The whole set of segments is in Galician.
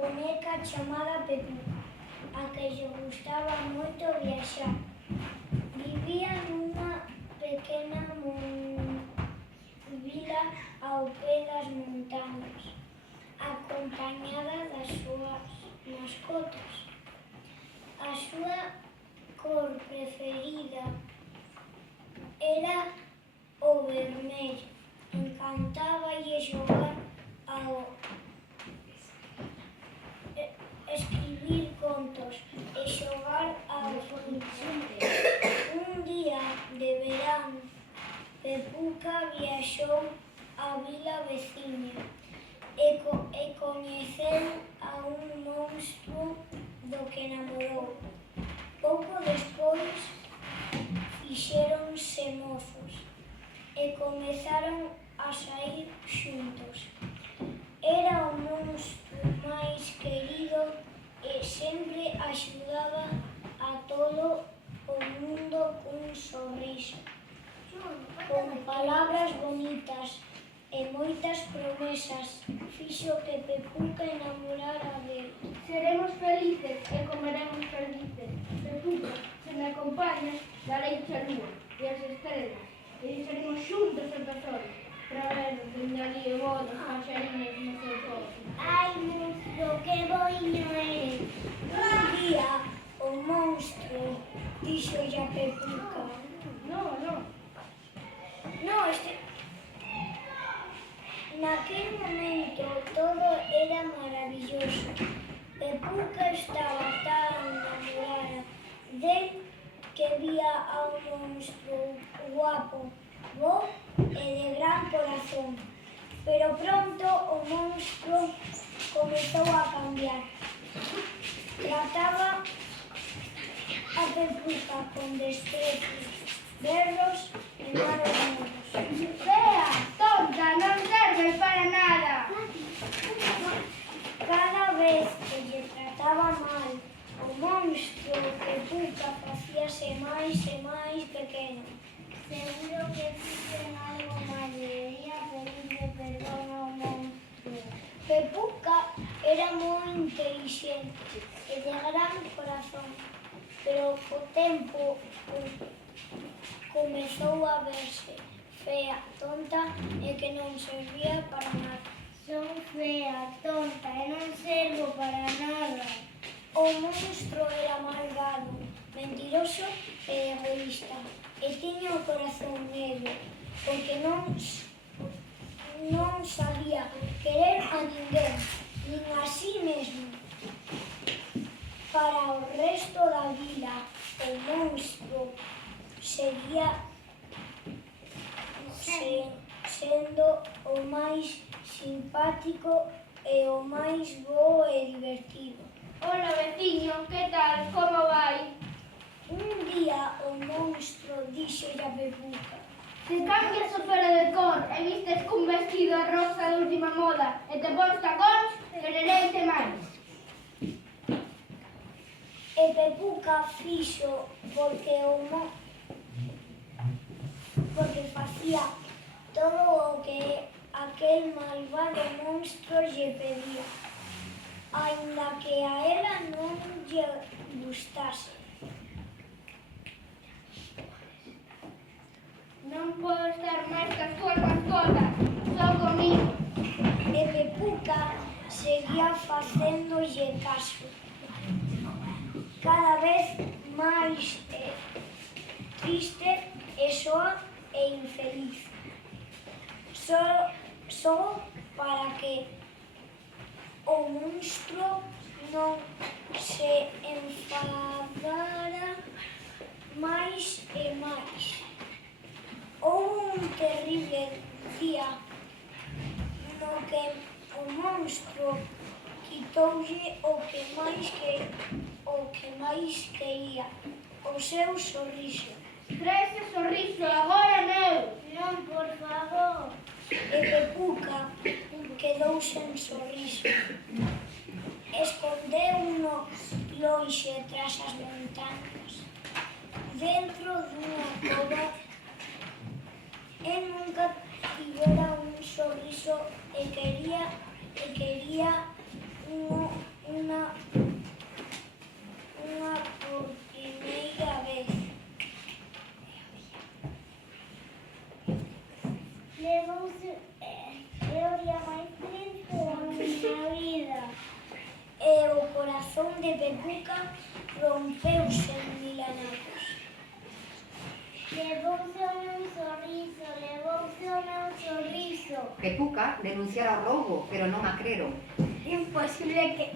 boneca chamada Pepuca, a que lle gustaba moito viaxar. Vivía nunha pequena vila ao pé das montañas, acompañada das súas mascotas. A súa cor preferida era o vermello. Encantáballe xogar ao escribir contos e xogar ao fútbol. Un día de verán, Pepuca viaxou á vila veciña e coñeceu a un monstro do que namorou. Pouco despois fixéronse mozos e comezaron a saír xuntos. Era o monstro máis querido e sempre axudaba a todo o mundo cun sorriso, con palabras bonitas e moitas promesas. Fixo que Pepuca enamorara dele. Seremos felices e comeremos felices. Pepuca, se me acompañas, dareiche a lúa e as estrelas, e seremos xuntos e pesores, para ver dende ali o voo dos paxariños no seu coche. Ai, monstro, que boiño eres! Un día o monstro dixolle a Pepuca: No. Naquel momento todo era maravilloso. Pepuca estaba tan enamorada del que vía a un monstro guapo, bo e de gran corazón. Pero pronto o monstro comezou a cambiar. Trataba a Pepuca con desprezo, berros e malos modos. Fea, tonta, non serves para nada. Cada vez que lle trataba mal, o monstro Pepuca facíase máis e máis pequeno. Seguro que fixen algo mal, debería pedirle perdón ao monstro. Pepuca era moi intelixente e de gran corazón, pero co tempo comezou a verse fea, tonta e que non servía para nada. Son fea, tonta e non servo para nada. O monstro era malvado, mentiroso e egoísta, e tiña o corazón negro, porque non sabía querer a ninguén, nin a sí mesmo. Para o resto da vila, o monstro seguía sendo o máis simpático e o máis bo e divertido. Hola, veciño, que tal? Como vai? Un día o monstro dixolle a Pepuca: Se cambias o pelo de cor e vistes cun vestido rosa de última moda e te pons tacóns, querereite máis. E Pepuca fixo porque facía todo o que aquel malvado monstro lle pedía, aínda que a ela non lle gustase. Non podo estar máis cas túas mascotas, só comigo. E Pepuca seguía facéndolle caso, cada vez máis triste e soa e infeliz. Só para que o monstro non se enfadara máis e máis. Houbo un terrible día no que o monstro quitoulle o que máis quería, o seu sorriso. Crece sorriso, agora meu. Non, por favor. E Pepuca quedou sen sorriso. Escondeuno lonxe tras as montañas, dentro dunha cova, e nunca tivera un sorriso e quería unha por primeira vez. Levouse é o día máis triste da miña vida. E o corazón de Pepuca rompeuse en mil anacos. Levouse o meu sorriso, levouse o meu sorriso. Pepuca denunciara o roubo, pero non a creron. Imposible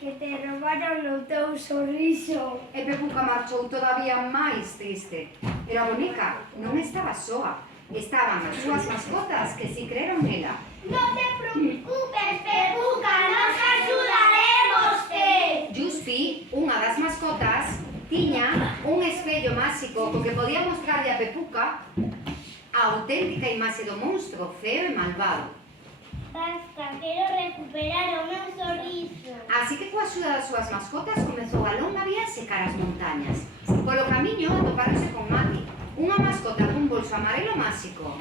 que te robaron o teu sorriso. E Pepuca marchou todavía máis triste. Pero a boneca non estaba soa. Estaban as súas mascotas que si creron nela. Non te preocupes, Pepuca, nos axudaremoste. Juspi, unha das mascotas, tiña un espello máxico co que podía mostrarlle a Pepuca a auténtica imaxe do monstro feo e malvado. Basta, quero recuperar o meu sorriso. Así que coa axuda das súas mascotas comezou a longa viaxe cara as montañas. Polo camiño atopáronse con Mati, unha mascota cun bolso amarelo máxico.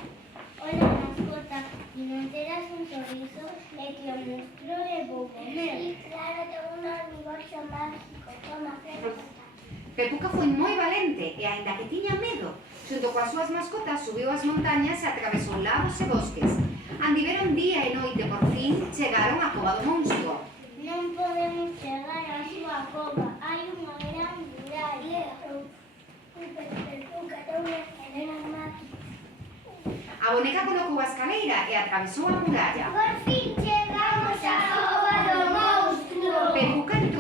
Hola, mascota, e non terás un sorriso e que o monstro levou comer. Sí, claro, tengo un ornibolso mágico. Toma, pregunta. Pepuca foi moi valente e, aínda que tiña medo, xunto coas súas mascotas subiu as montañas e atravesou lagos e bosques. Andiveron día e noite, por fin chegaron á cova do monstro. Non podemos chegar á súa cova. Hai unha gran muralla. Pepuca, ten unha escalera mágica. A boneca colocou a escaleira e atravesou a muralla. Por fin